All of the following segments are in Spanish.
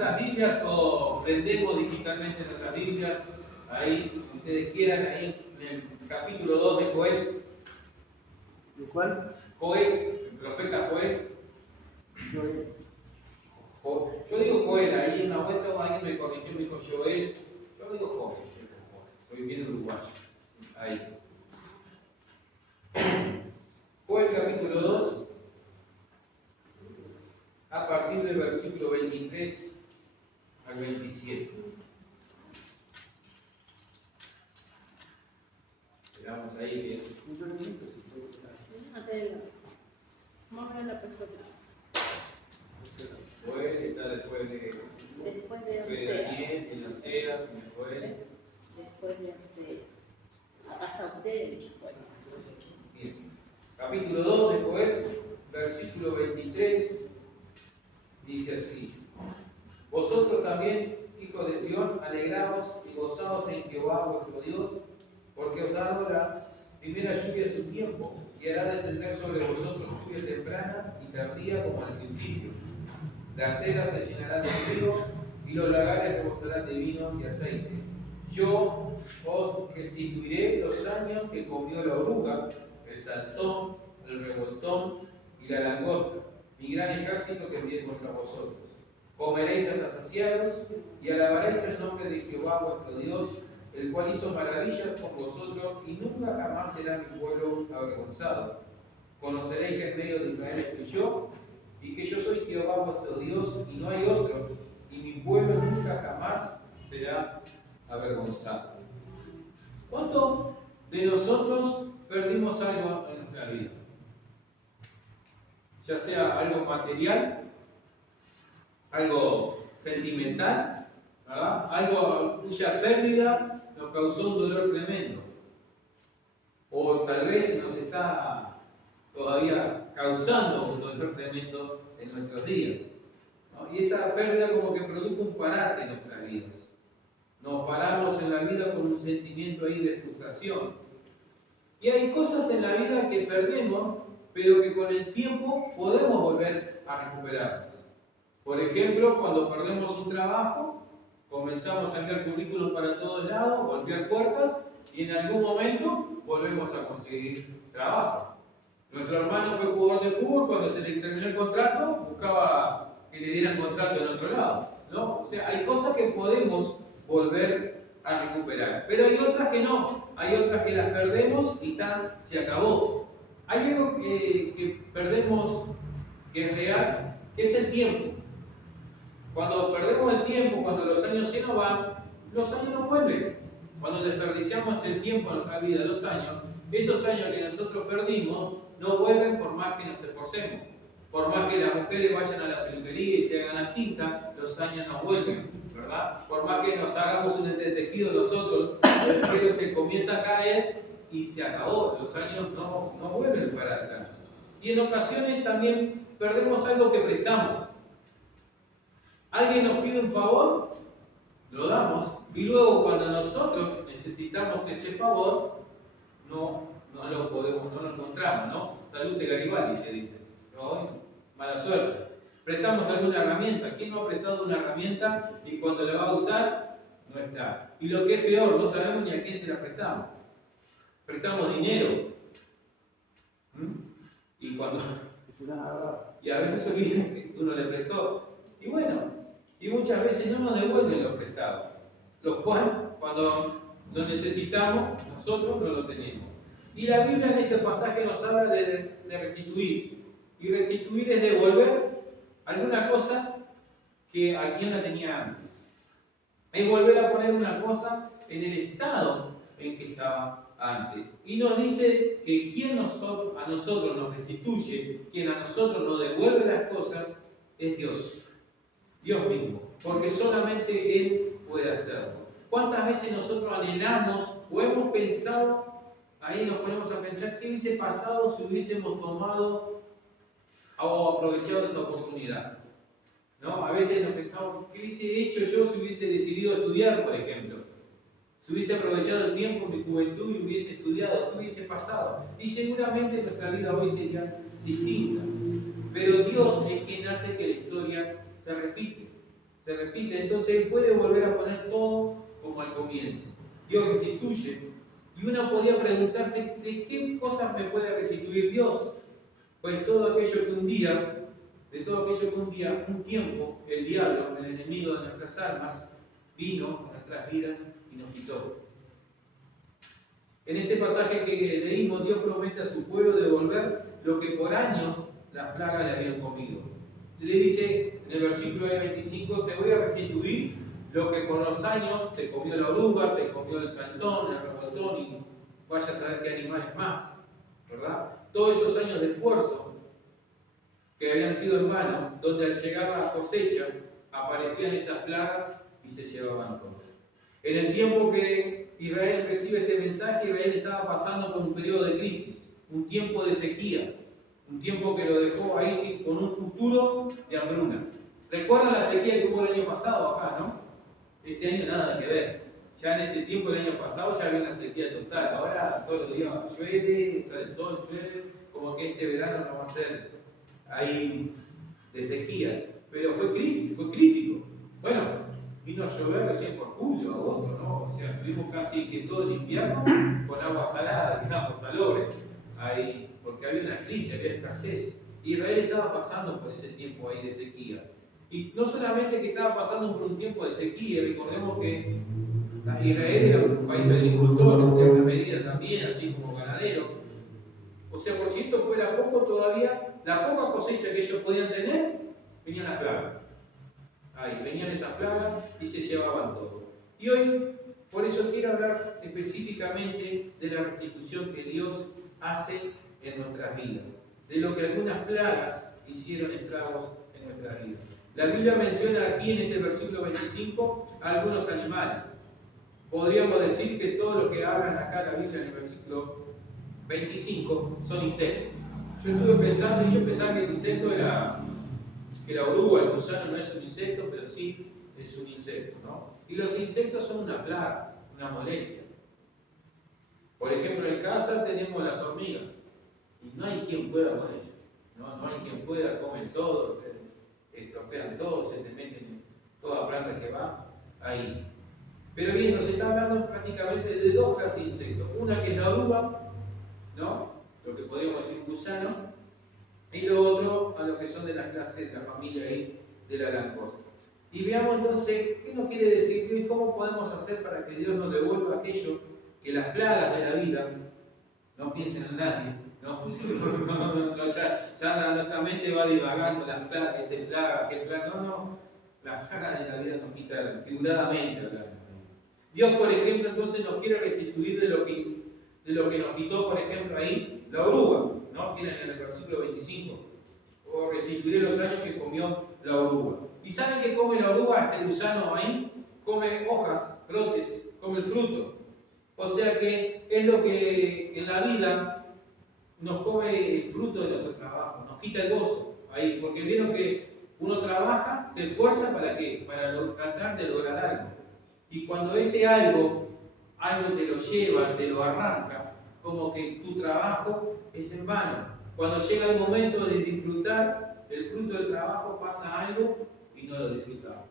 nuestras Biblias o prendemos digitalmente nuestras Biblias, ahí, ustedes quieran, ahí en el capítulo 2 de Joel. ¿De cuál? Joel, el profeta Joel. Joel. Yo digo Joel, ahí una vuelta alguien me corrigió, me dijo Joel. Yo digo Joel, soy bien uruguayo. Ahí. Joel capítulo 2, a partir del versículo 23 al 27. Esperamos ahí bien. Vamos a ver la persona. Joel está después de Daniel, en Oseas, en Joel. Después de Oseas. Hasta Oseas. Bien. Capítulo 2 de Joel, versículo 23, dice así: Vosotros también, hijos de Sión, alegraos y gozaos en Jehová vuestro Dios, porque os ha dado la primera lluvia a su tiempo, y hará descender sobre vosotros lluvia temprana y tardía como al principio. Las ceras se llenarán de trigo, y los lagares rebosarán de vino y aceite. Yo os restituiré los años que comió la oruga, el saltón, el revoltón y la langosta, mi gran ejército que envié contra vosotros. Comeréis hasta saciaros y alabaréis el nombre de Jehová vuestro Dios, el cual hizo maravillas con vosotros, y nunca jamás será mi pueblo avergonzado. Conoceréis que en medio de Israel estoy yo, y que yo soy Jehová vuestro Dios, y no hay otro, y mi pueblo nunca jamás será avergonzado. ¿Cuánto de nosotros perdimos algo en nuestra vida? Ya sea algo material, algo sentimental, ¿verdad? Algo cuya pérdida nos causó un dolor tremendo. O tal vez nos está todavía causando un dolor tremendo en nuestros días, ¿no? Y esa pérdida como que produjo un parate en nuestras vidas. Nos paramos en la vida con un sentimiento ahí de frustración. Y hay cosas en la vida que perdemos, pero que con el tiempo podemos volver a recuperarlas. Por ejemplo, cuando perdemos un trabajo, comenzamos a enviar currículum para todos lados, golpear puertas, y en algún momento volvemos a conseguir trabajo. Nuestro hermano fue jugador de fútbol, cuando se le terminó el contrato, buscaba que le dieran contrato en otro lado, ¿no? O sea, hay cosas que podemos volver a recuperar, pero hay otras que no, hay otras que las perdemos y se acabó. Hay algo que perdemos que es real, que es el tiempo. Cuando perdemos el tiempo, cuando los años se nos van, los años no vuelven. Cuando desperdiciamos el tiempo en nuestra vida, los años, esos años que nosotros perdimos no vuelven por más que nos esforcemos. Por más que las mujeres vayan a la peluquería y se hagan la tinta, los años no vuelven, ¿verdad? Por más que nos hagamos un entretejido nosotros, el pelo se comienza a caer y se acabó. Los años no vuelven para atrás. Y en ocasiones también perdemos algo que prestamos. Alguien nos pide un favor, lo damos, y luego cuando nosotros necesitamos ese favor, no lo encontramos, ¿no? Salute Garibaldi, te dice. No, mala suerte. Prestamos alguna herramienta. ¿Quién no ha prestado una herramienta y cuando la va a usar, no está? Y lo que es peor, no sabemos ni a quién se la prestamos. Prestamos dinero. Y a veces se olvida que uno le prestó. Y bueno, y muchas veces no nos devuelven los prestados, los cuales cuando lo necesitamos nosotros no lo tenemos. Y la Biblia en este pasaje nos habla de restituir. Y restituir es devolver alguna cosa que a quien la tenía antes. Es volver a poner una cosa en el estado en que estaba antes. Y nos dice que quien a nosotros nos restituye, quien a nosotros nos devuelve las cosas, es Dios. Dios mismo. Porque solamente Él puede hacerlo. ¿Cuántas veces nosotros anhelamos o hemos pensado, ahí nos ponemos a pensar, qué hubiese pasado si hubiésemos tomado o aprovechado esa oportunidad? ¿No? A veces nos pensamos, ¿qué hubiese hecho yo si hubiese decidido estudiar, por ejemplo? Si hubiese aprovechado el tiempo en mi juventud y hubiese estudiado, ¿qué hubiese pasado? Y seguramente nuestra vida hoy sería distinta. Pero Dios es quien hace que la historia se repite. se repite, entonces Él puede volver a poner todo como al comienzo. Dios restituye. Y uno podía preguntarse, ¿de qué cosas me puede restituir Dios? Pues todo aquello que un día, un tiempo, el diablo, el enemigo de nuestras almas, vino a nuestras vidas y nos quitó. En este pasaje que leímos, Dios promete a su pueblo devolver lo que por años las plagas le habían comido. Le dice en el versículo 25, te voy a restituir lo que por los años te comió la oruga, te comió el saltón, el revoltón y vaya a saber qué animales más, ¿verdad? Todos esos años de esfuerzo que habían sido en vano, donde al llegar la cosecha aparecían esas plagas y se llevaban todo. En el tiempo que Israel recibe este mensaje, Israel estaba pasando por un periodo de crisis, un tiempo de sequía, un tiempo que lo dejó ahí con un futuro de hambruna. ¿Recuerdan la sequía que hubo el año pasado acá, no? Este año nada que ver. Ya en este tiempo, el año pasado, ya había una sequía total. Ahora todos los días llueve, sale el sol, llueve, como que este verano no va a ser ahí de sequía. Pero fue crisis, fue crítico. Bueno, vino a llover recién por julio, agosto, ¿no? O sea, tuvimos casi que todo el invierno con agua salada, digamos, salobre, ahí, porque había una crisis, había escasez. Israel estaba pasando por ese tiempo ahí de sequía. Y no solamente que estaba pasando por un tiempo de sequía, recordemos que Israel era un país agricultor en cierta medida también, así como ganadero. O sea, por si esto fuera poco todavía, la poca cosecha que ellos podían tener, venían las plagas. Ahí, venían esas plagas y se llevaban todo. Y hoy, por eso quiero hablar específicamente de la restitución que Dios hace en nuestras vidas, de lo que algunas plagas hicieron estragos en nuestras vidas. La Biblia menciona aquí en este versículo 25 a algunos animales. Podríamos decir que todo lo que hablan acá la Biblia en el versículo 25 son insectos. Yo estuve pensando y yo pensaba que el insecto era que la oruga, el gusano no es un insecto, pero sí es un insecto, ¿no? Y los insectos son una plaga, una molestia. Por ejemplo, en casa tenemos las hormigas y no hay quien pueda con ellas, no hay quien pueda, comen todo, estropean todo, se te meten en toda planta que va ahí. Pero bien, nos está hablando prácticamente de dos clases de insectos. Una que es la oruga, ¿no? Lo que podríamos decir un gusano, y lo otro a lo que son de las clases de la familia ahí de la langosta. Y veamos entonces qué nos quiere decir Dios y cómo podemos hacer para que Dios nos devuelva aquello que las plagas de la vida, no piensen en nadie, ¿no? Ya nuestra mente va divagando, las plagas, plaga, qué plaga, no, las plagas de la vida nos quitan, figuradamente hablando. Dios, por ejemplo, entonces nos quiere restituir de lo que nos quitó, por ejemplo, ahí la oruga, ¿no? Tienen en el versículo 25, o restituiré los años que comió la oruga. ¿Y saben qué come la oruga? Este gusano ahí come hojas, brotes, come el fruto. O sea que es lo que en la vida nos come el fruto de nuestro trabajo, nos quita el gozo ahí, porque vieron que uno trabaja, se esfuerza ¿para qué? Para tratar de lograr algo. Y cuando ese algo te lo lleva, te lo arranca, como que tu trabajo es en vano. Cuando llega el momento de disfrutar el fruto del trabajo, pasa algo y no lo disfrutamos.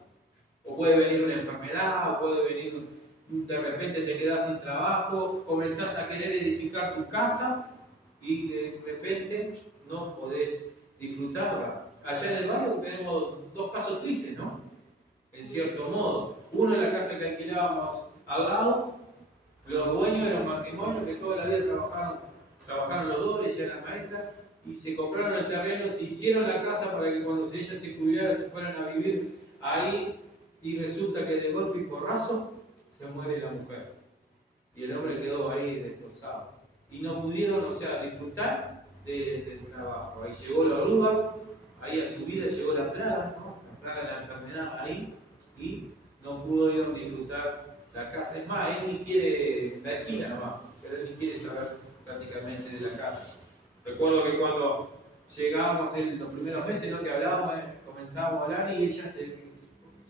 O puede venir una enfermedad, o puede venir, de repente te quedas sin trabajo, comenzás a querer edificar tu casa y de repente no podés disfrutarla. Allá en el barrio tenemos dos casos tristes, ¿no? En cierto modo. Uno en la casa que alquilábamos al lado, los dueños de los matrimonios que toda la vida trabajaron los dos, ella era maestra, y se compraron el terreno, se hicieron la casa para que cuando ella se jubilara se fueran a vivir ahí, y resulta que de golpe y porrazo se muere la mujer. Y el hombre quedó ahí destrozado. Y no pudieron, disfrutar del trabajo. Ahí llegó la oruga, ahí a su vida llegó la plaga, ¿no? La plaga de la enfermedad ahí, y no pudieron disfrutar la casa. Es más, él ni quiere la esquina nomás, pero él ni quiere saber prácticamente de la casa. Recuerdo que cuando llegábamos en los primeros meses, ¿no? Que hablábamos, comenzábamos a hablar y ella se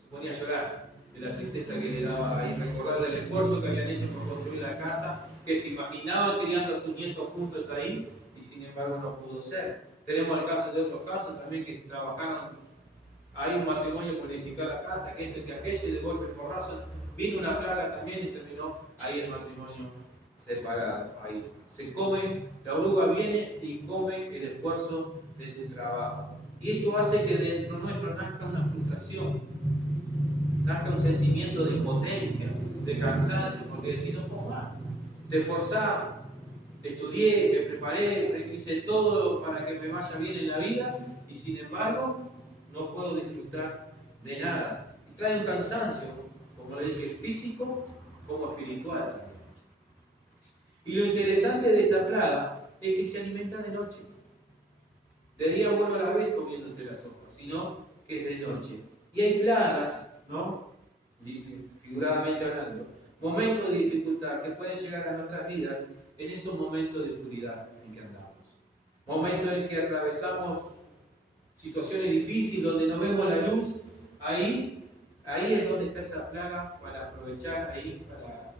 ponía a llorar de la tristeza que le daba ahí, recordar del esfuerzo que habían hecho por construir la casa, que se imaginaban criando a sus nietos juntos ahí y sin embargo no pudo ser. Tenemos el caso de otros casos también que se trabajaron hay un matrimonio por edificar la casa, que esto y que aquello, y de golpe porrazo vino una plaga también y terminó ahí el matrimonio separado. Ahí se come, la oruga viene y come el esfuerzo de tu trabajo. Y esto hace que dentro nuestro nazca una frustración, nazca un sentimiento de impotencia, de cansancio, porque decís, no puedo más, de forzar, estudié, me preparé, hice todo para que me vaya bien en la vida y sin embargo no puedo disfrutar de nada. Y trae un cansancio, como le dije, físico como espiritual. Y lo interesante de esta plaga es que se alimenta de noche. De día bueno la ves comiéndote la sopa, sino que es de noche. Y hay plagas, ¿no? Figuradamente hablando, momentos de dificultad que pueden llegar a nuestras vidas en esos momentos de oscuridad en que andamos. Momentos en que atravesamos situaciones difíciles, donde no vemos la luz, ahí es donde está esa plaga para aprovechar, ahí para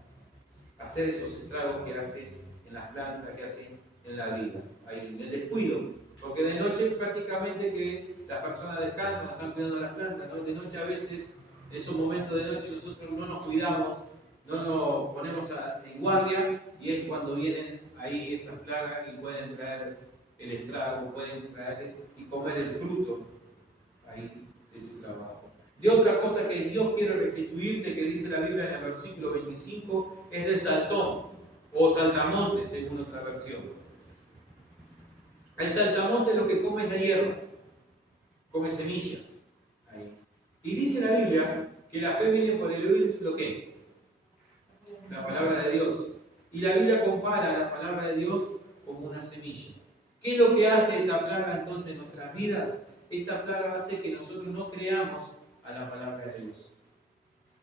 hacer esos estragos que hace en las plantas, que hace en la vida, ahí en el descuido, porque de noche prácticamente que las personas descansan, están cuidando las plantas, ¿no? De noche a veces, en esos momentos de noche nosotros no nos cuidamos, no nos ponemos en guardia y es cuando vienen ahí esas plagas y pueden traer el estrago, pueden traer y comer el fruto ahí de tu trabajo. De otra cosa que Dios quiere restituirte, que dice la Biblia en el versículo 25, es del saltón o saltamonte, según otra versión. El saltamonte lo que come es la hierba, come semillas. Ahí. Y dice la Biblia que la fe viene por el oír lo que la palabra de Dios. Y la Biblia compara la palabra de Dios como una semilla. ¿Qué es lo que hace esta plaga entonces en nuestras vidas? Esta plaga hace que nosotros no creamos a la palabra de Dios.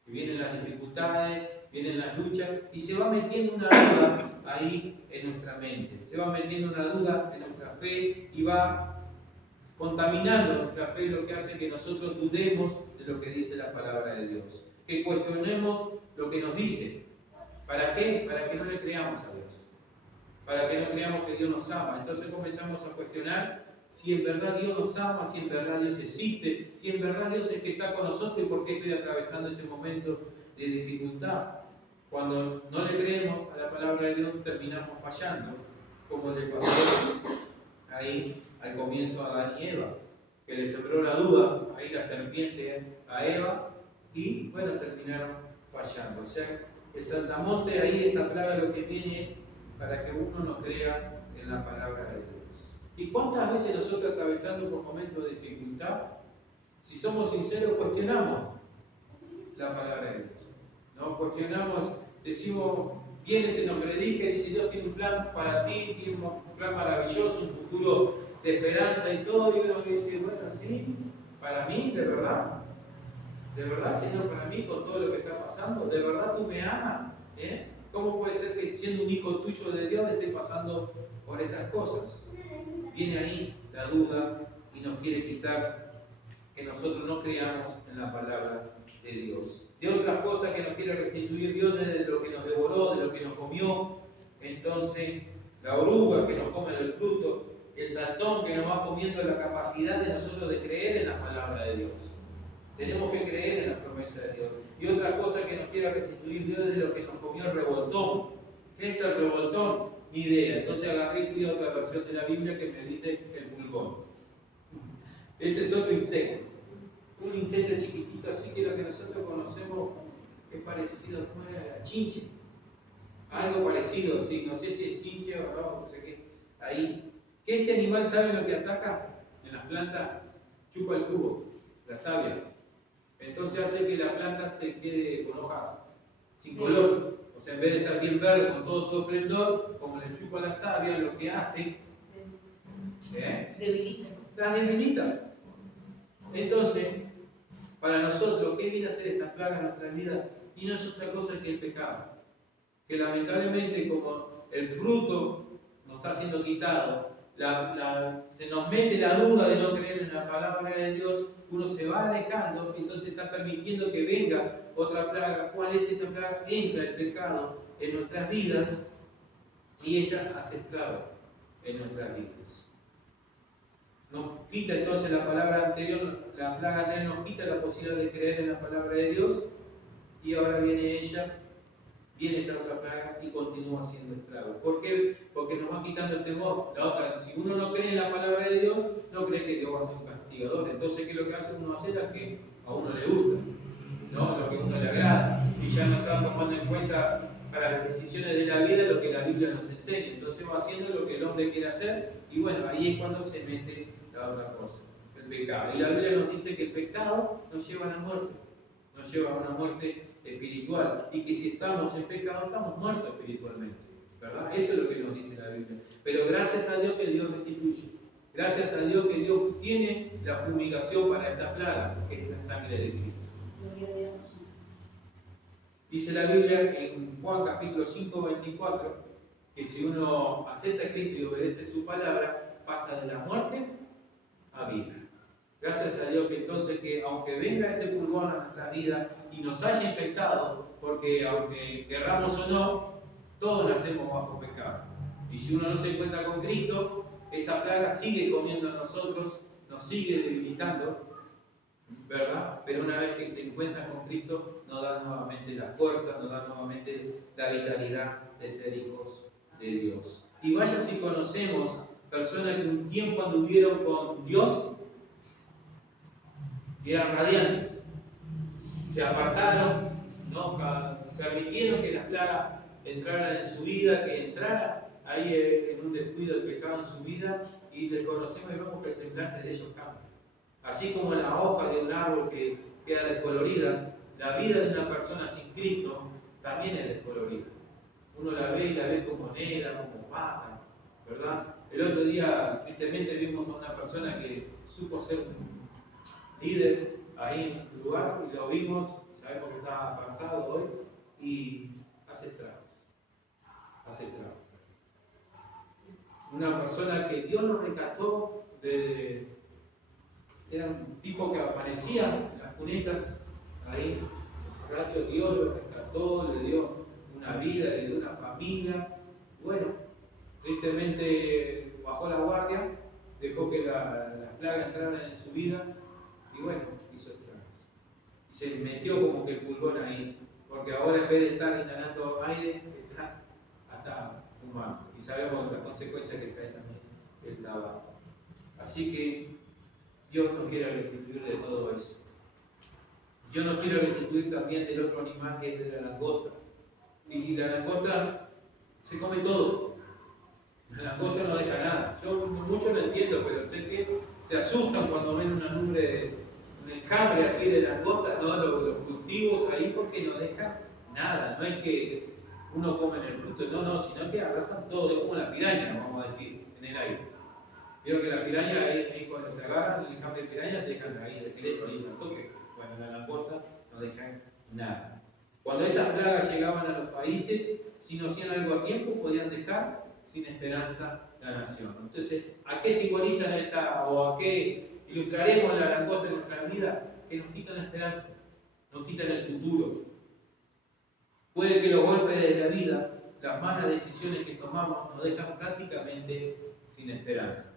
Y vienen las dificultades, vienen las luchas y se va metiendo una duda ahí en nuestra mente. Se va metiendo una duda en nuestra fe y va contaminando nuestra fe, lo que hace que nosotros dudemos de lo que dice la palabra de Dios. Que cuestionemos lo que nos dice. ¿Para qué? Para que no le creamos a Dios. Para que no creamos que Dios nos ama. Entonces comenzamos a cuestionar si en verdad Dios nos ama, si en verdad Dios existe, si en verdad Dios es que está con nosotros y por qué estoy atravesando este momento de dificultad. Cuando no le creemos a la palabra de Dios terminamos fallando, como le pasó ahí al comienzo a Adán y Eva, que le sembró la duda ahí la serpiente a Eva y bueno, terminaron fallando. O sea, el saltamonte ahí, esta plaga lo que viene es para que uno no crea en la palabra de Dios. ¿Y cuántas veces nosotros atravesando por momentos de dificultad, si somos sinceros, cuestionamos la palabra de Dios? ¿No? Cuestionamos, decimos, viene, se nos predica y dice Dios tiene un plan para ti, tiene un plan maravilloso, un futuro de esperanza y todo, y uno dice, bueno, sí, para mí, de verdad, Señor, para mí, con todo lo que está pasando, ¿de verdad tú me amas? ¿Cómo puede ser que siendo un hijo tuyo de Dios esté pasando por estas cosas? Viene ahí la duda y nos quiere quitar que nosotros no creamos en la palabra de Dios. De otras cosas que nos quiere restituir Dios de lo que nos devoró, de lo que nos comió. Entonces, la oruga que nos come del fruto, el saltón que nos va comiendo la capacidad de nosotros de creer en la palabra de Dios. Tenemos que creer en las promesas de Dios. Y otra cosa que nos quiere restituir Dios es de lo que nos comió el revoltón. ¿Qué es el revoltón? Ni idea. Entonces agarré y fui a otra versión de la Biblia que me dice el pulgón. Ese es otro insecto. Un insecto chiquitito, así que lo que nosotros conocemos es parecido a la chinche. Algo parecido, sí. No sé si es chinche o no sé qué. Ahí. ¿Qué este animal sabe lo que ataca en las plantas? Chupa el jugo, la savia. Entonces hace que la planta se quede con hojas sin color. O sea, en vez de estar bien verde con todo su esplendor, como le chupa la savia, lo que hace Debilita. las debilita. Entonces, para nosotros, ¿qué viene a hacer esta plaga en nuestra vida? Y no es otra cosa que el pecado. Que lamentablemente, como el fruto nos está siendo quitado, se nos mete la duda de no creer en la palabra de Dios, uno se va alejando y entonces está permitiendo que venga otra plaga. ¿Cuál es esa plaga? Entra el pecado en nuestras vidas y ella hace estrago en nuestras vidas. Nos quita entonces la palabra anterior, la plaga anterior nos quita la posibilidad de creer en la palabra de Dios, y ahora viene ella, viene esta otra plaga y continúa siendo estrago. ¿Por qué? Porque nos va quitando el temor. La otra, si uno no cree en la palabra de Dios, no cree que Dios va a ser un castigador. Entonces, ¿qué es lo que hace uno? Hacer lo que a uno le gusta, ¿no? Lo que a uno le agrada. Y ya no está tomando en cuenta para las decisiones de la vida lo que la Biblia nos enseña. Entonces va haciendo lo que el hombre quiere hacer, y bueno, ahí es cuando se mete la otra cosa, el pecado. Y la Biblia nos dice que el pecado nos lleva a la muerte, nos lleva a una muerte espiritual, y que si estamos en pecado estamos muertos espiritualmente, ¿verdad? Eso es lo que nos dice la Biblia. Pero gracias a Dios que Dios restituye, gracias a Dios que Dios tiene la fumigación para esta plaga, que es la sangre de Cristo. Gloria a Dios. Dice la Biblia en Juan capítulo 5, 24, que si uno acepta a Cristo y obedece su palabra, pasa de la muerte a vida. Gracias a Dios que entonces, que aunque venga ese pulgón a nuestra vida y nos haya infectado, porque aunque querramos o no, todos nacemos bajo pecado. Y si uno no se encuentra con Cristo, esa plaga sigue comiendo a nosotros, nos sigue debilitando, ¿verdad? Pero una vez que se encuentra con Cristo, nos da nuevamente la fuerza, nos da nuevamente la vitalidad de ser hijos de Dios. Y vaya si conocemos personas que un tiempo anduvieron con Dios y eran radiantes, se apartaron, ¿no? Permitieron que las plagas entraran en su vida, que entrara ahí en un descuido del pecado en su vida, y les conocemos y vemos que el semblante de ellos cambia. Así como la hoja de un árbol que queda descolorida, la vida de una persona sin Cristo también es descolorida. Uno la ve y la ve como negra, como opaca, ¿verdad? El otro día, tristemente, vimos a una persona que supo ser un líder ahí en un lugar, y lo vimos, sabemos que está apartado hoy, y hace estragos. Hace estragos. Una persona que Dios lo rescató era un tipo que aparecía en las cunetas, ahí, racho, Dios lo rescató, le dio una vida, le dio una familia. Bueno, tristemente bajó la guardia, dejó que las plagas entraran en su vida, y bueno, hizo estragos. Se metió como que el pulgón ahí, porque ahora en vez de estar inhalando aire, está hasta fumando. Y sabemos las consecuencias que trae también el tabaco. Así que Dios nos quiere restituir de todo eso. Dios nos quiere restituir también del otro animal, que es de la langosta. Y la langosta se come todo. La langosta no deja nada. Yo mucho lo entiendo, pero sé que se asustan cuando ven una nube de enjambre así de langosta, ¿no? Los cultivos ahí, porque no dejan nada. No es que uno come en el fruto, no, sino que arrasan todo. Es como la piraña, vamos a decir, en el aire. Vieron que la piraña, ahí cuando te agarran el enjambre de piraña, te dejan ahí el esqueleto, ahí el toque. Bueno, la langosta no dejan nada. Cuando estas plagas llegaban a los países, si no hacían algo a tiempo, podían dejar sin esperanza la nación. Entonces, ¿a qué simbolizan o a qué ilustraremos la langosta en nuestra vida? Que nos quitan la esperanza, nos quitan el futuro. Puede que los golpes de la vida, las malas decisiones que tomamos, nos dejan prácticamente sin esperanza.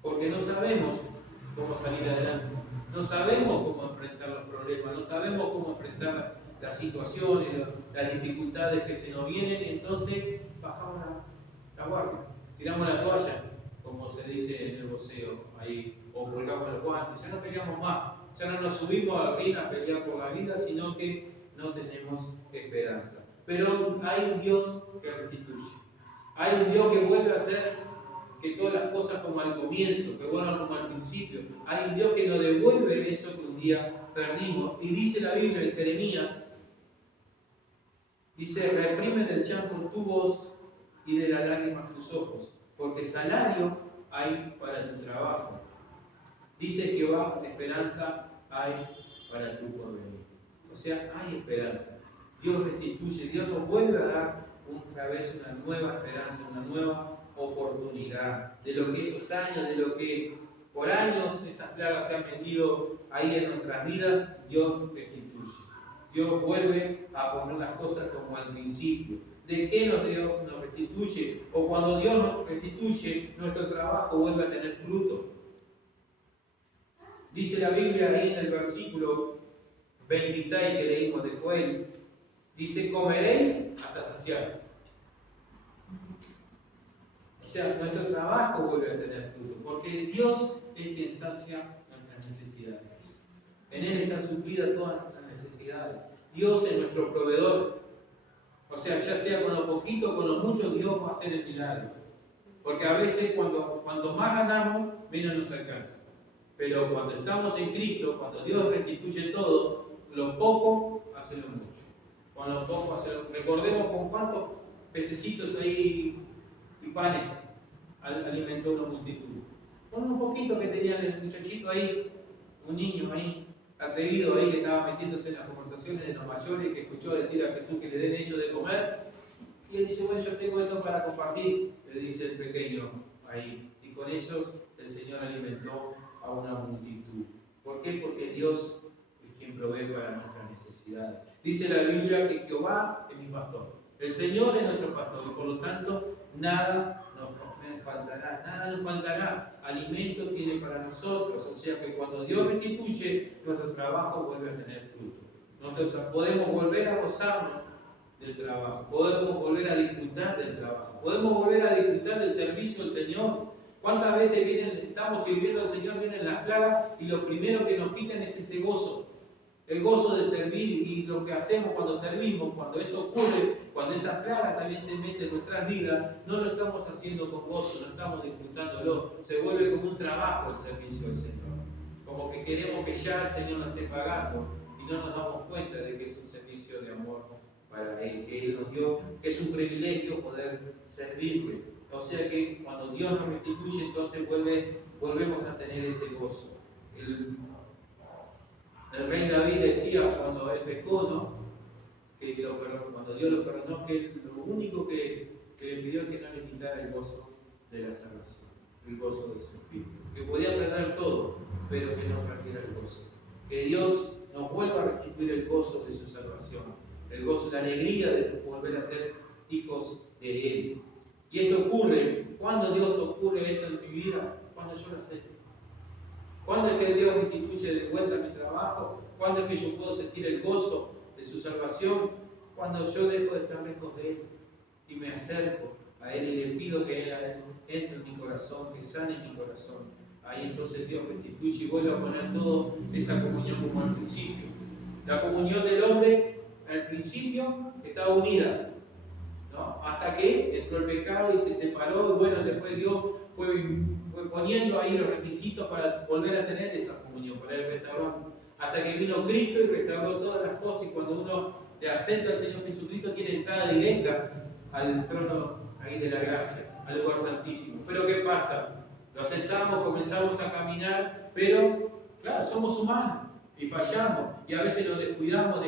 Porque no sabemos cómo salir adelante, no sabemos cómo enfrentar los problemas, no sabemos cómo enfrentar las situaciones, las dificultades que se nos vienen, entonces bajamos la guardia, tiramos la toalla, como se dice en el boxeo, ahí, o colgamos los guantes, ya no peleamos más, ya no nos subimos al ring a pelear por la vida, sino que no tenemos esperanza. Pero hay un Dios que restituye, hay un Dios que vuelve a hacer que todas las cosas como al comienzo, que vuelvan como al principio. Hay un Dios que nos devuelve eso que un día perdimos. Y dice la Biblia en Jeremías, dice, reprime del llanto tu voz y de las lágrimas tus ojos, porque salario hay para tu trabajo. Dice Jehová, esperanza hay para tu porvenir. O sea, hay esperanza. Dios restituye, Dios nos vuelve a dar otra vez una nueva esperanza, una nueva oportunidad de lo que esos años, de lo que por años esas plagas se han metido ahí en nuestras vidas. Dios restituye. Dios vuelve a poner las cosas como al principio. ¿De qué Dios nos restituye? O cuando Dios nos restituye, nuestro trabajo vuelve a tener fruto. Dice la Biblia ahí en el versículo 26 que leímos de Joel, dice, comeréis hasta saciaros. O sea, nuestro trabajo vuelve a tener fruto, porque Dios es quien sacia nuestras necesidades. En Él están suplidas todas nuestras necesidades. Dios es nuestro proveedor. O sea, ya sea con lo poquito o con lo mucho, Dios va a hacer el milagro. Porque a veces cuanto más ganamos, menos nos alcanza. Pero cuando estamos en Cristo, cuando Dios restituye todo, lo poco hace lo mucho. Con lo poco hace lo mucho. Recordemos con cuántos pececitos ahí y panes alimentó una multitud. Con un poquito que tenía el muchachito ahí, un niño ahí, atrevido ahí, que estaba metiéndose en las conversaciones de los mayores, que escuchó decir a Jesús que le den ellos de comer. Y él dice, bueno, yo tengo esto para compartir, le dice el pequeño ahí. Y con ellos el Señor alimentó a una multitud. ¿Por qué? Porque Dios es quien provee para nuestras necesidades. Dice la Biblia que Jehová es mi pastor. El Señor es nuestro pastor y por lo tanto nada nos faltará, nada nos faltará. Alimento tiene para nosotros, o sea que cuando Dios restituye, nuestro trabajo vuelve a tener fruto. Podemos volver a gozarnos del trabajo, podemos volver a disfrutar del trabajo, podemos volver a disfrutar del servicio del Señor. ¿Cuántas veces estamos sirviendo al Señor, vienen las plagas y lo primero que nos quitan es ese gozo? El gozo de servir y lo que hacemos cuando servimos, cuando eso ocurre, cuando esa plaga también se mete en nuestras vidas, no lo estamos haciendo con gozo, no estamos disfrutándolo. Se vuelve como un trabajo el servicio del Señor. Como que queremos que ya el Señor nos esté pagando y no nos damos cuenta de que es un servicio de amor para Él, que Él nos dio, que es un privilegio poder servirle. O sea que cuando Dios nos restituye, entonces volvemos a tener ese gozo. El rey David decía cuando él pecó, ¿no? Cuando Dios lo perdonó, que lo único que le pidió es que no le quitara el gozo de la salvación, el gozo de su espíritu. Que podía perder todo, pero que no perdiera el gozo. Que Dios nos vuelva a restituir el gozo de su salvación, el gozo, la alegría de volver a ser hijos de Él. Y esto ocurre, ¿cuándo Dios ocurre esto en mi vida? Cuando yo lo acepto. ¿Cuándo es que Dios restituye de vuelta mi trabajo? ¿Cuándo es que yo puedo sentir el gozo de su salvación? Cuando yo dejo de estar lejos de Él y me acerco a Él y le pido que Él entre en mi corazón, que sane mi corazón. Ahí entonces Dios restituye y vuelve a poner toda esa comunión como al principio. La comunión del hombre al principio estaba unida, ¿no? Hasta que entró el pecado y se separó, y bueno, después Dios fue poniendo ahí los requisitos para volver a tener esa comunión, para el restaurante. Hasta que vino Cristo y restauró todas las cosas, y cuando uno le acepta al Señor Jesucristo, tiene entrada directa al trono ahí de la gracia, al lugar santísimo. Pero ¿qué pasa? Lo aceptamos, comenzamos a caminar, pero claro, somos humanos y fallamos, y a veces lo descuidamos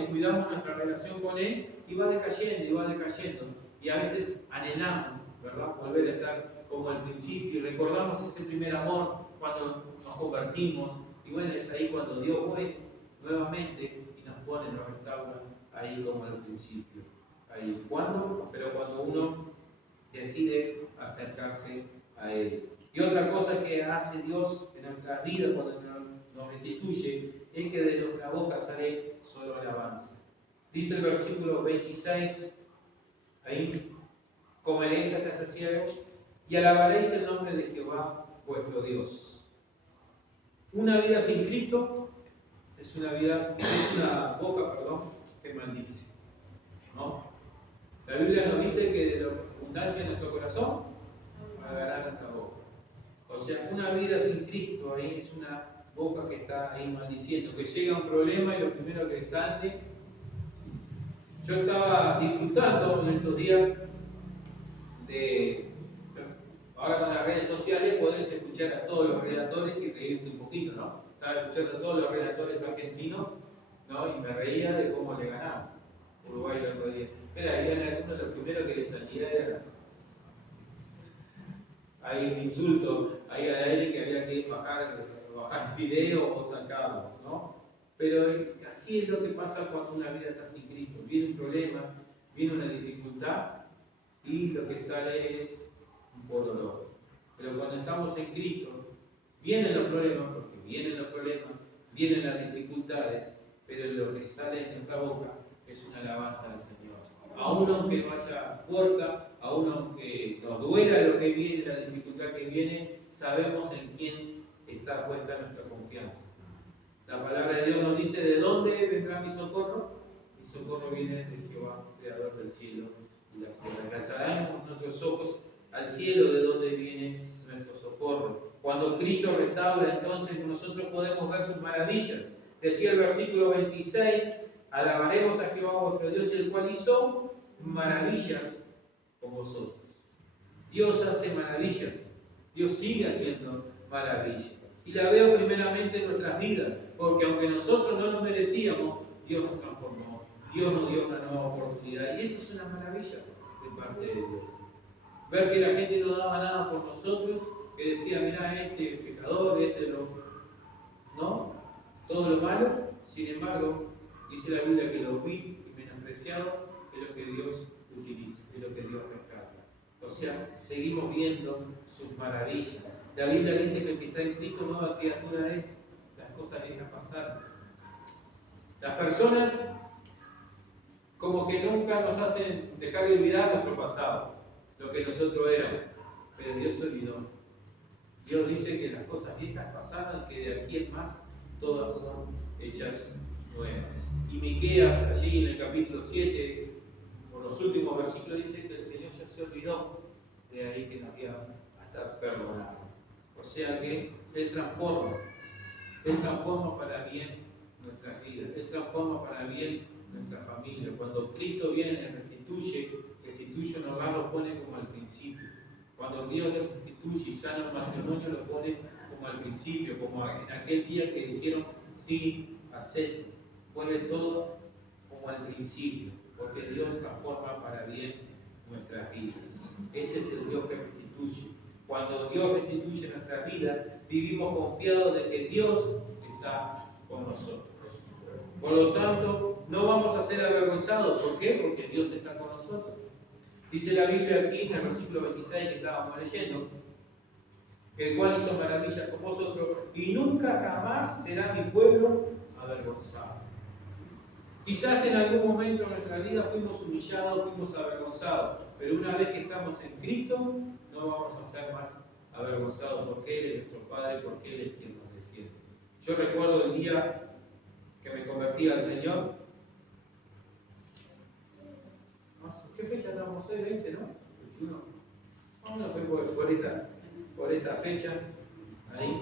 nuestra relación con Él, y va decayendo, y a veces anhelamos, ¿verdad?, volver a estar como al principio, y recordamos ese primer amor cuando nos convertimos, y bueno, es ahí cuando Dios vuelve nuevamente y nos pone, nos restaura ahí como al principio. Ahí, ¿cuándo? Pero cuando uno decide acercarse a Él. Y otra cosa que hace Dios en nuestras vidas cuando nos restituye es que de nuestra boca sale solo alabanza. Dice el versículo 26, ahí, comeréis hasta saciaros y alabaréis el nombre de Jehová vuestro Dios. Una vida sin Cristo es una boca, que maldice, ¿no? La Biblia nos dice que de la abundancia de nuestro corazón hablará nuestra boca. O sea, una vida sin Cristo ahí es una boca que está ahí maldiciendo, que llega un problema y lo primero que salte. Yo estaba disfrutando en estos días ahora con las redes sociales podés escuchar a todos los relatores y reírte un poquito, ¿no? Estaba escuchando a todos los relatores argentinos, ¿no? Y me reía de cómo le ganamos Uruguay el otro día. Mira, había algunos, lo primero que les salía era hay un insulto ahí al aire que había que bajar el video o sacarlo, ¿no? Pero así es lo que pasa cuando una vida está sin Cristo. Viene un problema, viene una dificultad y lo que sale es un poroló. Pero cuando estamos en Cristo, vienen los problemas porque vienen los problemas, vienen las dificultades, pero lo que sale de nuestra boca es una alabanza al Señor. Aún aunque no haya fuerza, aún aunque nos duela lo que viene, la dificultad que viene, sabemos en quién está puesta nuestra confianza. La palabra de Dios nos dice: ¿de dónde vendrá mi socorro? Mi socorro viene de Jehová, creador del cielo y la tierra. Que alzaremos nuestros ojos al cielo, de donde viene nuestro socorro. Cuando Cristo restaura, entonces nosotros podemos ver sus maravillas. Decía el versículo 26: alabaremos a Jehová vuestro Dios, el cual hizo maravillas con vosotros. Dios hace maravillas, Dios sigue haciendo maravillas. Y la veo primeramente en nuestras vidas, porque aunque nosotros no lo merecíamos, Dios nos transformó, Dios nos dio una nueva oportunidad. Y eso es una maravilla de parte de Dios. Ver que la gente no daba nada por nosotros, que decía: mirá, este pecador, este no, todo lo malo. Sin embargo, dice la Biblia que lo vil y menospreciado es lo que Dios utiliza, es lo que Dios rescata. O sea, seguimos viendo sus maravillas. La Biblia dice que el que está en Cristo nueva criatura es. Las cosas viejas pasaron. Las personas como que nunca nos hacen dejar de olvidar nuestro pasado, lo que nosotros éramos, pero Dios se olvidó. Dios dice que las cosas viejas pasaron, que de aquí en más todas son hechas nuevas. Y Miqueas, allí en el capítulo 7, por los últimos versículos, dice que el Señor ya se olvidó, de ahí que nos había hasta perdonado. O sea que Él transforma para bien nuestras vidas, Él transforma para bien nuestra familia. Cuando Cristo viene y restituye un hogar, lo pone como al principio. Cuando Dios restituye y sana un matrimonio, lo pone como al principio, como en aquel día que dijeron: sí, acepto. Pone todo como al principio, porque Dios transforma para bien nuestras vidas. Ese es el Dios que restituye. Cuando Dios restituye nuestras vidas, vivimos confiados de que Dios está con nosotros. Por lo tanto, no vamos a ser avergonzados. ¿Por qué? Porque Dios está con nosotros. Dice la Biblia aquí en el versículo 26 que estábamos leyendo: el cual hizo maravillas con vosotros, y nunca jamás será mi pueblo avergonzado. Quizás en algún momento de nuestra vida fuimos humillados, fuimos avergonzados, pero una vez que estamos en Cristo, no vamos a ser más avergonzados, porque Él es nuestro Padre, porque Él es quien nos defiende. Yo recuerdo el día que me convertí al Señor. ¿Qué fecha estamos hoy? 20, ¿no? 21. No fue por esta fecha, ahí.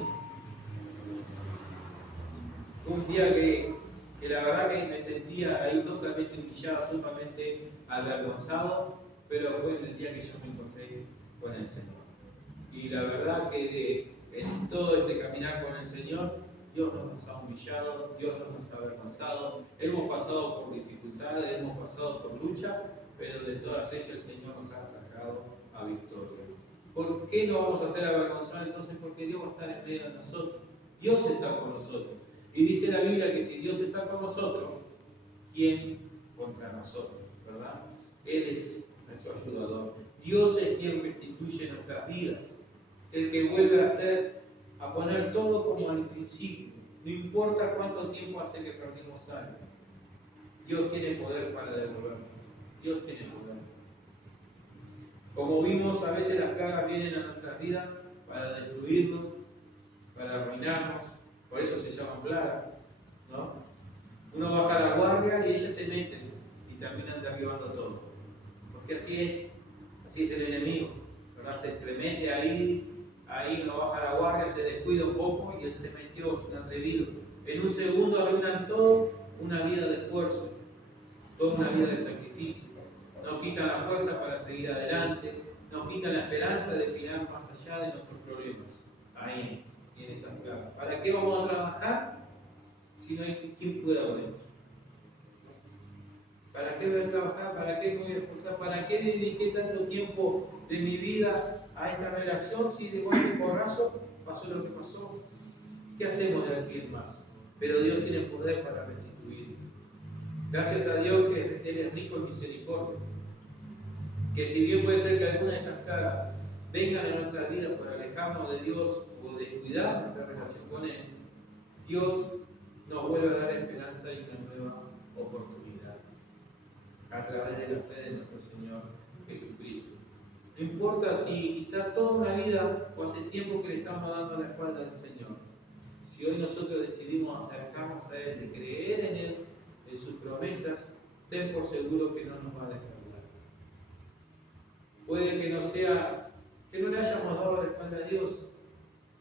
Fue un día que la verdad que me sentía ahí totalmente humillado, totalmente avergonzado, pero fue el día que yo me encontré con el Señor. Y la verdad que en todo este caminar con el Señor, Dios no nos ha humillado, Dios no nos ha avergonzado. Hemos pasado por dificultades, hemos pasado por lucha, pero de todas ellas el Señor nos ha sacado a victoria. ¿Por qué no vamos a ser avergonzados entonces? Porque Dios va a estar en medio de nosotros. Dios está con nosotros. Y dice la Biblia que si Dios está con nosotros, ¿quién contra nosotros? ¿Verdad? Él es nuestro ayudador. Dios es quien restituye nuestras vidas. El que vuelve a poner todo como al principio. No importa cuánto tiempo hace que perdimos algo. Dios tiene poder para devolvernos. Dios tiene poder. Como vimos, a veces las plagas vienen a nuestras vidas para destruirnos, para arruinarnos. Por eso se llaman plagas, ¿no? Uno baja la guardia y ellas se meten y terminan derribando todo. Porque así es el enemigo, ¿verdad? Se mete ahí uno baja la guardia, se descuida un poco y él se metió, se atrevido. En un segundo arruinan todo, una vida de esfuerzo, toda una vida de sacrificio. Nos quitan la fuerza para seguir adelante, nos quitan la esperanza de mirar más allá de nuestros problemas. Ahí, en esas plagas. ¿Para qué vamos a trabajar si no hay quien pueda con esto? ¿Para qué voy a trabajar? ¿Para qué me voy a esforzar? ¿Para qué dediqué tanto tiempo de mi vida a esta relación si de golpe y porrazo pasó lo que pasó? ¿Qué hacemos de aquí en más? Pero Dios tiene poder para restituir. Gracias a Dios que Él es rico en misericordia. Que si bien puede ser que alguna de estas plagas vengan a nuestras vidas para alejarnos de Dios o descuidar nuestra relación con Él, Dios nos vuelve a dar esperanza y una nueva oportunidad a través de la fe de nuestro Señor Jesucristo. No importa si quizás toda una vida o hace tiempo que le estamos dando la espalda al Señor. Si hoy nosotros decidimos acercarnos a Él, de creer en Él, en sus promesas, ten por seguro que no nos va a defraudar. Puede que no sea, que no le hayamos dado la espalda a Dios.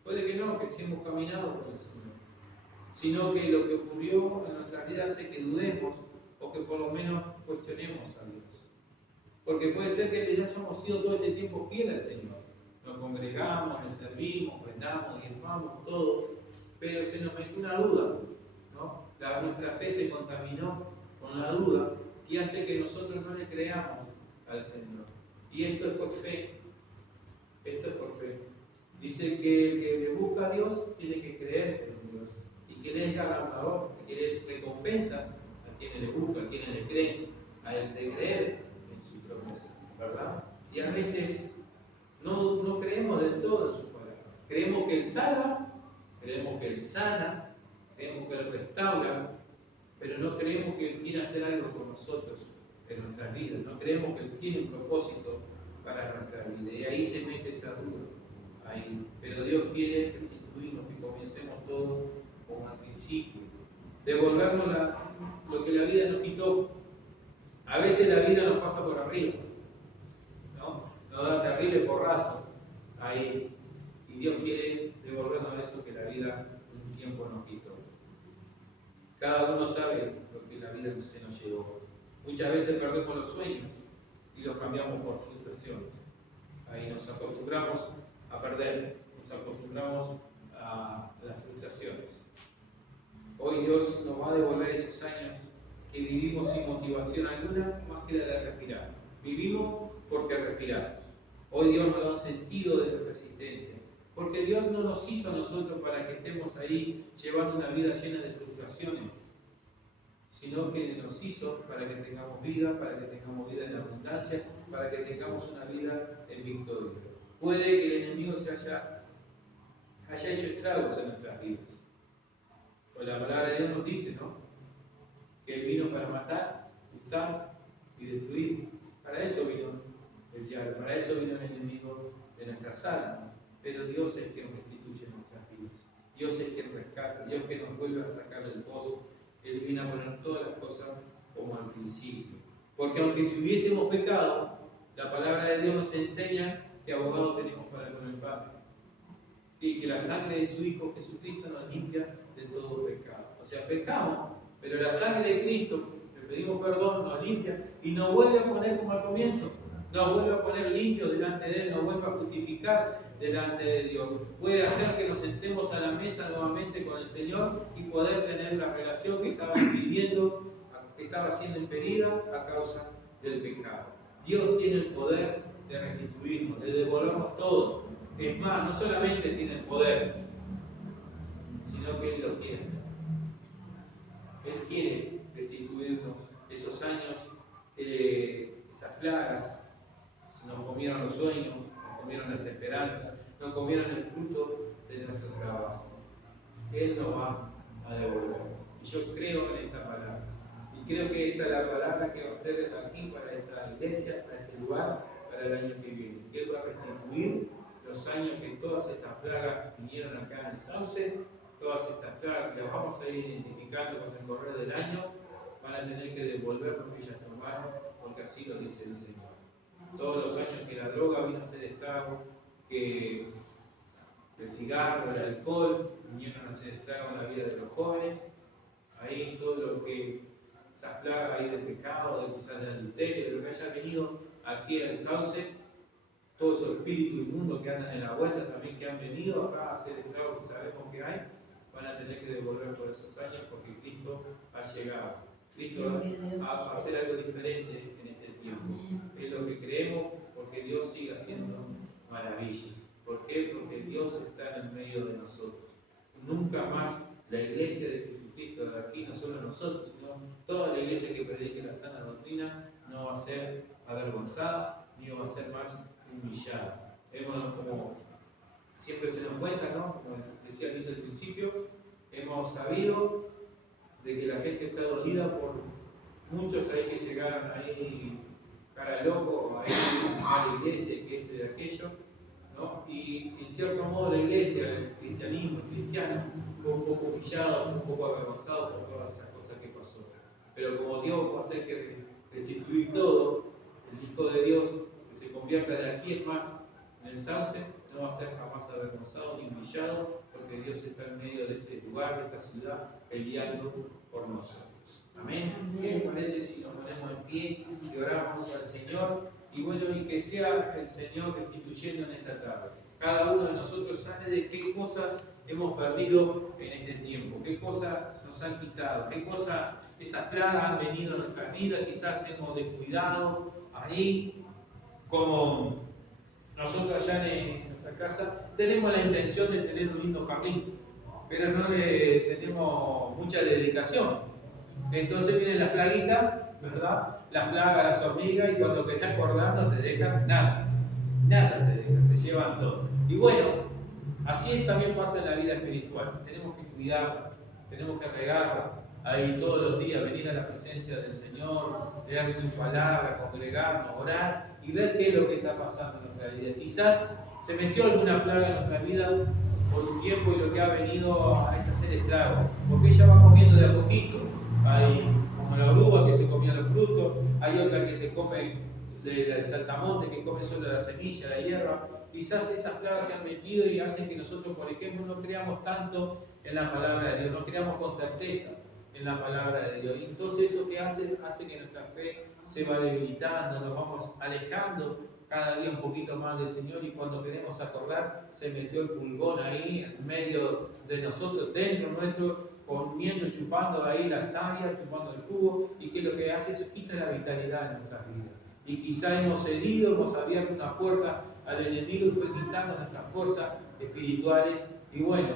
Puede que no, que sí hemos caminado con el Señor. Sino que lo que ocurrió en nuestras vidas hace que dudemos o que por lo menos cuestionemos a Dios. Porque puede ser que ya hayamos sido todo este tiempo fieles al Señor. Nos congregamos, le servimos, ofrendamos, diezmamos, todo. Pero se nos metió una duda, ¿no? Nuestra fe se contaminó con la duda y hace que nosotros no le creamos al Señor. Y esto es por fe. Esto es por fe. Dice que el que le busca a Dios tiene que creer en Dios. Y que Él es galardador, que Él es recompensa a quienes le buscan, a quienes le creen, a Él de creer en su promesa, ¿verdad? Y a veces no creemos del todo en su palabra. Creemos que Él salva, creemos que Él sana, creemos que Él restaura, pero no creemos que Él quiere hacer algo con nosotros en nuestras vidas. No creemos que Él tiene un propósito para nuestra vida. Y ahí se mete esa duda. Ahí. Pero Dios quiere restituirnos, que comencemos todo como al principio. Devolvernos lo que la vida nos quitó. A veces la vida nos pasa por arriba, ¿no? Nos da terrible porrazo ahí. Y Dios quiere devolvernos eso que la vida un tiempo nos quitó. Cada uno sabe lo que la vida se nos llevó. Muchas veces perdemos los sueños y los cambiamos por frustraciones. Ahí nos acostumbramos a perder, nos acostumbramos a las frustraciones. Hoy Dios nos va a devolver esos años que vivimos sin motivación alguna más que la de respirar. Vivimos porque respiramos. Hoy Dios nos da un sentido de nuestra existencia. Porque Dios no nos hizo a nosotros para que estemos ahí llevando una vida llena de frustraciones, sino que nos hizo para que tengamos vida en abundancia, para que tengamos una vida en victoria. Puede que el enemigo se haya hecho estragos en nuestras vidas. Pues la palabra de Dios nos dice, ¿no? Que Él vino para matar, hurtar y destruir. Para eso vino el diablo, para eso vino el enemigo de nuestras almas. Pero Dios es quien restituye nuestras vidas. Dios es quien rescata, Dios que nos vuelve a sacar del pozo. Él viene a poner todas las cosas como al principio. Porque aunque si hubiésemos pecado, la palabra de Dios nos enseña que abogado tenemos para con el Padre. Y que la sangre de su Hijo Jesucristo nos limpia de todo pecado. O sea, pecamos, pero la sangre de Cristo, le pedimos perdón, nos limpia y nos vuelve a poner como al comienzo. Nos vuelve a poner limpios delante de Él, nos vuelve a justificar delante de Dios. Puede hacer que nos sentemos a la mesa nuevamente con el Señor y poder tener la relación que estaba impidiendo, que estaba siendo impedida a causa del pecado. Dios tiene el poder de restituirnos, de devolvernos todo. Es más, no solamente tiene el poder, sino que Él lo quiere hacer. Él quiere restituirnos esos años, esas plagas. Nos comieron los sueños, nos comieron las esperanzas, nos comieron el fruto de nuestro trabajo. Él nos va a devolver. Y yo creo en esta palabra. Y creo que esta es la palabra que va a ser aquí para esta iglesia, para este lugar, para el año que viene. Que Él va a restituir los años que todas estas plagas vinieron acá en el Sauce, todas estas plagas que las vamos a ir identificando con el correr del año, van a tener que devolver lo que ellas tomaron, porque así lo dice el Señor. Todos los años que la droga vino a ser estrago, que el cigarro, el alcohol vinieron a hacer estrago en la vida de los jóvenes, ahí todo lo que, esas plagas ahí del pecado, de quizás del adulterio, de lo que haya venido aquí al Sauce, todos esos espíritus inmundos que andan en la vuelta también que han venido acá a hacer estragos que sabemos que hay, van a tener que devolver por esos años porque Cristo ha llegado. Cristo va a hacer algo diferente en este tiempo. Es lo que creemos porque Dios sigue haciendo maravillas. ¿Por qué? Porque Dios está en el medio de nosotros. Nunca más la iglesia de Jesucristo de aquí, no solo nosotros, sino toda la iglesia que predique la sana doctrina, no va a ser avergonzada ni va a ser más humillada. Vemos como siempre se nos cuenta, ¿no? Como decía Luis al principio, hemos sabido de que la gente está dolida por muchos ahí que llegaron ahí cara loco, ahí a la iglesia, que de aquello, ¿no? Y en cierto modo la iglesia, el cristianismo, el cristiano, fue un poco humillado, fue un poco avergonzado por todas esas cosas que pasó. Pero como Dios va a hacer que restituir todo, el Hijo de Dios que se convierta de aquí es más en el sauce, no va a ser jamás avergonzado ni humillado, porque Dios está en medio de este lugar, de esta ciudad, peleando por nosotros. Amén. ¿Qué les parece si nos ponemos en pie y oramos al Señor? Y bueno, y que sea el Señor restituyendo en esta tarde. Cada uno de nosotros sabe de qué cosas hemos perdido en este tiempo, qué cosas nos han quitado, qué cosas, esas plagas han venido a nuestras vidas, quizás hemos descuidado ahí, como nosotros allá en nuestra casa tenemos la intención de tener un lindo jardín, pero no le tenemos mucha dedicación. Entonces vienen las plaguitas, ¿verdad? Las plagas, las hormigas, y cuando querés acordar no te dejan nada. Nada te dejan, se llevan todo. Y bueno, así también pasa en la vida espiritual. Tenemos que cuidarla, tenemos que regarla ahí todos los días, venir a la presencia del Señor, leer su palabra, congregarnos, orar y ver qué es lo que está pasando en nuestra vida. Quizás se metió alguna plaga en nuestra vida por un tiempo y lo que ha venido es hacer estrago, porque ella va comiendo de a poquito. Hay como la oruga que se comía los frutos, hay otra que te come el saltamonte, que come solo la semilla, la hierba. Quizás esas plagas se han metido y hacen que nosotros, por ejemplo, no creamos tanto en la palabra de Dios, no creamos con certeza en la palabra de Dios. Y entonces eso que hace que nuestra fe se va debilitando, nos vamos alejando cada día un poquito más del Señor, y cuando queremos acordar, se metió el pulgón ahí en medio de nosotros, dentro nuestro, comiendo, chupando ahí la savia, chupando el jugo, y que lo que hace es quita la vitalidad de nuestras vidas. Y quizá hemos cedido, hemos abierto una puerta al enemigo y fue quitando nuestras fuerzas espirituales. Y bueno,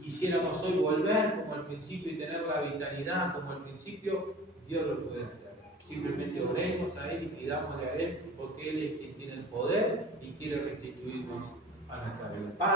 quisiéramos hoy volver como al principio y tener la vitalidad como al principio. Dios lo puede hacer. Simplemente oremos a Él y pidámosle a Él, porque Él es quien tiene el poder y quiere restituirnos a nuestra vida. Padre,